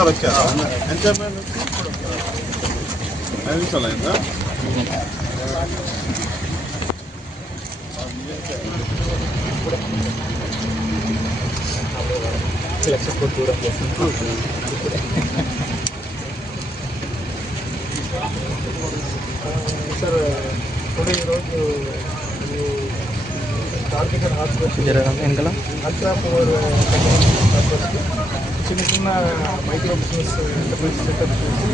గారు వచ్చారా? ఎంత నిమిషాలు అయిందా? సార్ టుడే ఈరోజు కార్మికర్ హాస్పిటల్ అల్ట్రాపవర్ చిన్న చిన్న మైక్రో బిజినెస్ ఎంటర్ప్రైజ్ సెటప్ చేసి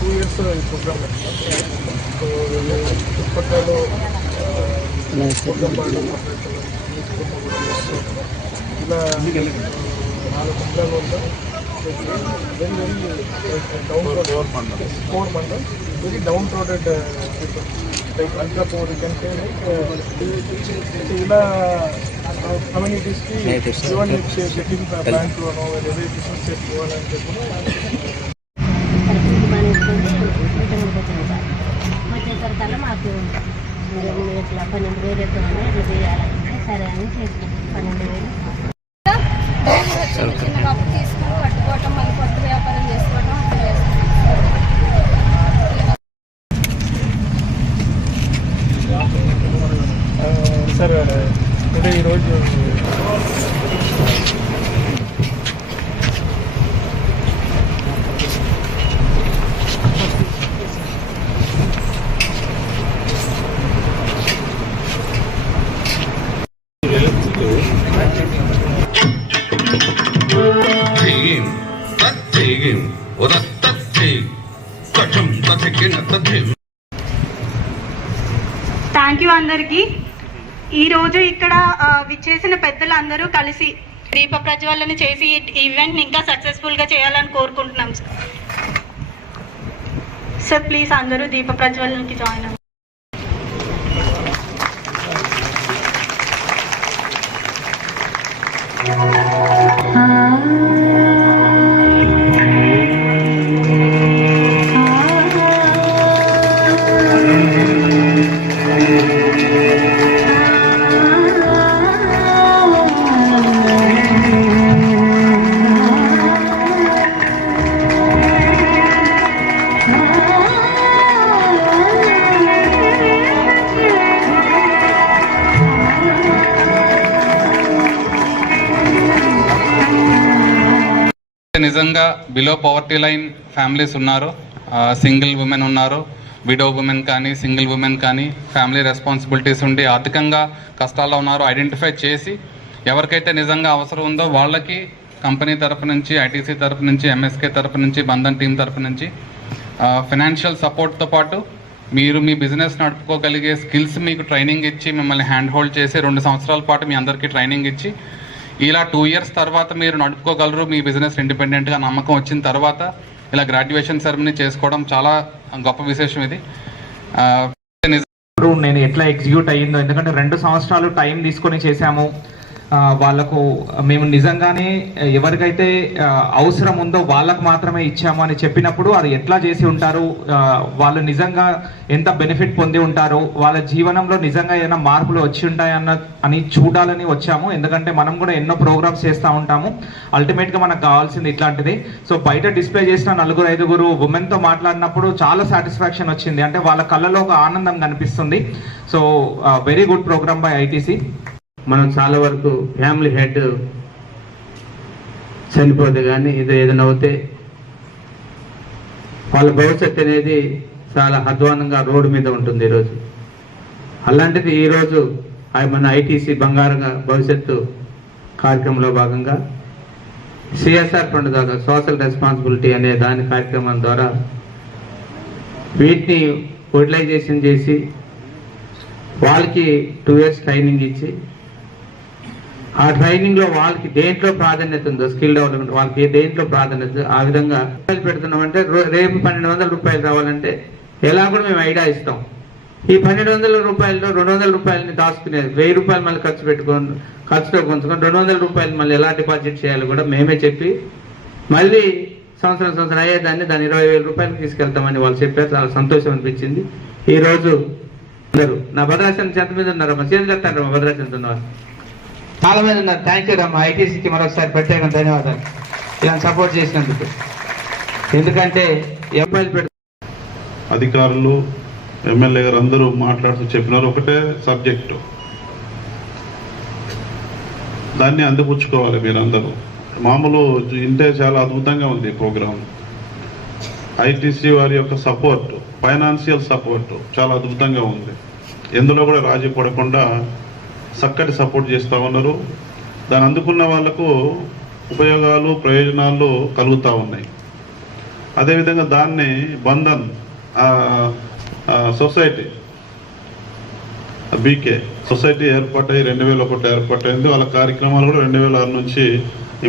2 years ఈ ప్రోగ్రామ్ సో చుట్టుపక్కల ఇలా 4 మండలాలు ఉంటాయి. Very downtrodden people, like ultra poor, you can say, like ఇలా communities కి even getting bank loan or every business చేసుకోవాలని చెప్పి వచ్చేసరికల్లా మాకు ఇట్లా 12,000 ఇట్లా చేయాలంటే సరే అని చేసుకుంటాం. 12,000 చిన్న అప్పు తీసుకుని కట్టుకోవటం, మళ్ళీ కొత్త వ్యాపారం చేసుకోవటం అట్లా చేస్తాం. సార్ టుడే ఈరోజు థ్యాంక్ యూ అందరికీ. ఈరోజు ఇక్కడ విచ్చేసిన పెద్దలందరూ కలిసి దీప ప్రజ్వలన చేసి ఈ ఈవెంట్ని ఇంకా సక్సెస్ఫుల్గా చేయాలని కోరుకుంటున్నాం. సార్ ప్లీజ్ అందరూ దీప ప్రజ్వలనకి జాయిన్ అవ్వండి. నిజంగా బిలో పవర్టీ లైన్ ఫ్యామిలీస్ ఉన్నారు, సింగిల్ ఉమెన్ ఉన్నారు, విడో ఉమెన్ కానీ సింగిల్ ఉమెన్ కానీ ఫ్యామిలీ రెస్పాన్సిబిలిటీస్ ఉండి ఆర్థికంగా కష్టాల్లో ఉన్నారు ఐడెంటిఫై చేసి ఎవరికైతే నిజంగా అవసరం ఉందో వాళ్ళకి కంపెనీ తరపు నుంచి, ఐటీసీ తరపు నుంచి, ఎంఎస్కే తరపు నుంచి, బంధన్ టీం తరపు నుంచి ఫైనాన్షియల్ సపోర్ట్తో పాటు మీరు మీ బిజినెస్ నడుపుకోగలిగే స్కిల్స్ మీకు ట్రైనింగ్ ఇచ్చి మిమ్మల్ని హ్యాండ్ హోల్డ్ చేసి 2 సంవత్సరాల పాటు మీ అందరికీ ట్రైనింగ్ ఇచ్చి ఇలా 2 years తర్వాత మీరు నడుపుకోగలరు, మీ బిజినెస్ ఇండిపెండెంట్గా నమ్మకం వచ్చిన తర్వాత ఇలా గ్రాడ్యుయేషన్ సెరమనీ చేసుకోవడం చాలా గొప్ప విశేషం. ఇది నేను ఎట్లా ఎగ్జిక్యూట్ అయ్యిందో, ఎందుకంటే 2 సంవత్సరాలు టైం తీసుకొని చేశాము. వాళ్ళకు మేము నిజంగానే ఎవరికైతే అవసరం ఉందో వాళ్ళకు మాత్రమే ఇచ్చాము అని చెప్పినప్పుడు అది ఎట్లా చేసి ఉంటారు, వాళ్ళు నిజంగా ఎంత బెనిఫిట్ పొంది ఉంటారు, వాళ్ళ జీవనంలో నిజంగా ఏదైనా మార్పులు వచ్చి ఉంటాయని చూడాలని వచ్చాము. ఎందుకంటే మనం కూడా ఎన్నో ప్రోగ్రామ్స్ చేస్తూ ఉంటాము, అల్టిమేట్గా మనకు కావాల్సింది ఇట్లాంటిది. సో బయట డిస్ప్లే చేసిన 4-5 ఉమెన్తో మాట్లాడినప్పుడు చాలా సాటిస్ఫాక్షన్ వచ్చింది, అంటే వాళ్ళ కళ్ళలో ఒక ఆనందం కనిపిస్తుంది. So very good programme by ITC. మనం చాలా వరకు ఫ్యామిలీ హెడ్ చనిపోతే కానీ ఏదైనా అవుతే వాళ్ళ భవిష్యత్తు అనేది చాలా అధ్వానంగా రోడ్డు మీద ఉంటుంది ఈరోజు. అలాంటిది ఈరోజు మన ఐటీసీ బంగారంగా భవిష్యత్తు కార్యక్రమంలో భాగంగా సిఎస్ఆర్ ఫండ్ ద్వారా సోషల్ రెస్పాన్సిబిలిటీ అనే దాని కార్యక్రమం ద్వారా వీటిని యూటిలైజేషన్ చేసి వాళ్ళకి 2 years ట్రైనింగ్ ఇచ్చి ఆ ట్రైనింగ్లో వాళ్ళకి దేంట్లో ప్రాధాన్యత ఉందో, స్కిల్ డెవలప్మెంట్ వాళ్ళకి దేంట్లో ప్రాధాన్యత ఆ విధంగా పెడుతున్నామంటే రేపు 1,200 రూపాయలు రావాలంటే ఎలా కూడా మేము ఐడియా ఇస్తాం. ఈ 1,200 రూపాయల్లో 200 రూపాయలని దాచుకునేది, 1000 రూపాయలు మళ్ళీ ఖర్చుతో కొంచుకొని 200 రూపాయలు మళ్ళీ ఎలా డిపాజిట్ చేయాలో కూడా మేమే చెప్పి మళ్ళీ సంవత్సరం అయ్యేదాన్ని దాన్ని 20,000 రూపాయలు తీసుకెళ్తామని వాళ్ళు చెప్పారు. చాలా సంతోషం అనిపించింది. ఈరోజు అందరూ నా భద్రాచలం చెంత మీద ఉన్నారమ్మా, చేతులు చెప్తారమ్మా, భద్రాచలం ఉన్నవారు చాలా మంది ఉన్నారు. థ్యాంక్ యూ అమ్మా. ఐటీసీకి మరొకసారి ప్రత్యేకంగా ధన్యవాదాలు. ఇలా సపోర్ట్ చేసినందుకు. ఎందుకంటే ఎంఐలు పెట్టి అధికారులు ఎమ్మెల్యే గారు అందరూ మాట్లాడుతూ చెప్పినారు ఒకటే సబ్జెక్టు, దాన్ని అందిపుచ్చుకోవాలి మీరందరూ. మామూలు ఇంటే చాలా అద్భుతంగా ఉంది ప్రోగ్రాం. ఐటీసీ వారి యొక్క సపోర్ట్, ఫైనాన్షియల్ సపోర్ట్ చాలా అద్భుతంగా ఉంది. ఎందులో కూడా రాజీ పడకుండా చక్కటి సపోర్ట్ చేస్తూ ఉన్నారు. దాన్ని అందుకున్న వాళ్లకు ఉపయోగాలు ప్రయోజనాలు కలుగుతూ ఉన్నాయి. అదేవిధంగా దాన్ని బంధన్ సొసైటీ బీకే సొసైటీ ఏర్పాటై 2001 ఏర్పాటైంది. వాళ్ళ కార్యక్రమాలు కూడా 2006 నుంచి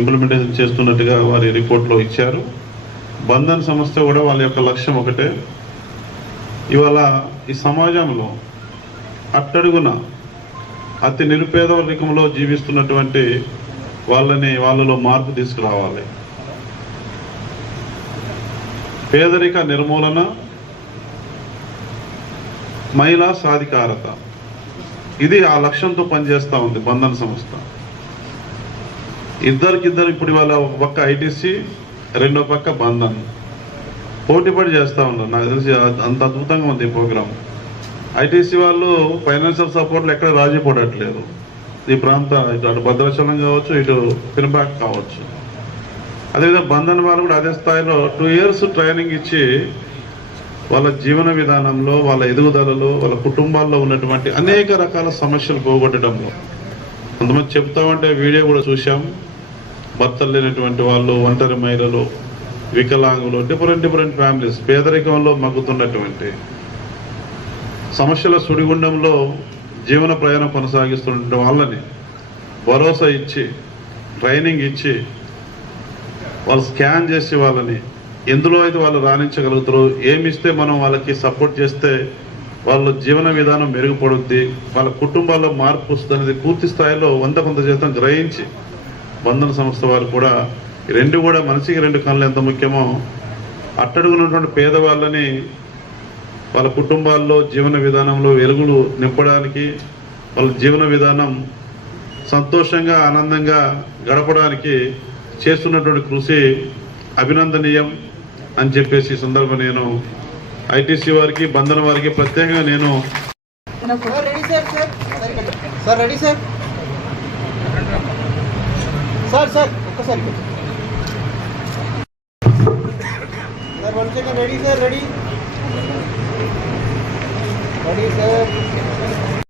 ఇంప్లిమెంటేషన్ చేస్తున్నట్టుగా వారి రిపోర్ట్లో ఇచ్చారు. బంధన్ సంస్థ కూడా వాళ్ళ యొక్క లక్ష్యం ఒకటే, ఇవాళ ఈ సమాజంలో అట్టడుగున అతి నిరుపేదరికంలో జీవిస్తున్నటువంటి వాళ్ళలో మార్పు తీసుకురావాలి. పేదరిక నిర్మూలన, మహిళా సాధికారత, ఇది ఆ లక్ష్యంతో పనిచేస్తూ ఉంది బంధన్ సంస్థ. ఇద్దరికిద్దరు ఇప్పుడు వాళ్ళ ఒక పక్క ఐటీసీ, రెండో పక్క బంధన్ పోటీపడి చేస్తూ ఉన్నారు. నాకు తెలిసి అంత అద్భుతంగా ఉంది ఈ ప్రోగ్రాం. ఐటీసీ వాళ్ళు ఫైనాన్షియల్ సపోర్ట్లు ఎక్కడ రాజీ పడట్లేదు. ఈ ప్రాంత అటు భద్రాచలం కావచ్చు, ఇటు పినపాక కావచ్చు. అదేవిధంగా బంధన్ వాళ్ళు కూడా అదే స్థాయిలో 2 years ట్రైనింగ్ ఇచ్చి వాళ్ళ జీవన విధానంలో, వాళ్ళ ఎదుగుదలలో, వాళ్ళ కుటుంబాల్లో ఉన్నటువంటి అనేక రకాల సమస్యలు పోగొట్టడంలో, కొంతమంది చెప్తా ఉంటే వీడియో కూడా చూసాం. భర్తలు లేనటువంటి వాళ్ళు, ఒంటరి మహిళలు, వికలాంగులు, డిఫరెంట్ ఫ్యామిలీస్ పేదరికంలో మగ్గుతున్నటువంటి సమస్యల సుడిగుండంలో జీవన ప్రయాణం కొనసాగిస్తున్న వాళ్ళని భరోసా ఇచ్చి, ట్రైనింగ్ ఇచ్చి, వాళ్ళు స్కాన్ చేసి వాళ్ళని ఎందులో అయితే వాళ్ళు రాణించగలుగుతారో, ఏమిస్తే మనం వాళ్ళకి సపోర్ట్ చేస్తే వాళ్ళ జీవన విధానం మెరుగుపడుద్ది, వాళ్ళ కుటుంబాల్లో మార్పు వస్తుంది అనేది పూర్తి స్థాయిలో 100% గ్రహించి బంధన సంస్థ వారు కూడా ఈ రెండు కూడా మనిషికి 2 కళ్ళు ఎంత ముఖ్యమో, అట్టడుగున్నటువంటి పేదవాళ్ళని వాళ్ళ కుటుంబాల్లో జీవన విధానంలో వెలుగులు నింపడానికి, వాళ్ళ జీవన విధానం సంతోషంగా ఆనందంగా గడపడానికి చేస్తున్నటువంటి కృషి అభినందనీయం అని చెప్పేసి ఈ సందర్భం నేను ఐటీసీ వారికి, బంధన వారికి ప్రత్యేకంగా నేను రెడీ సార్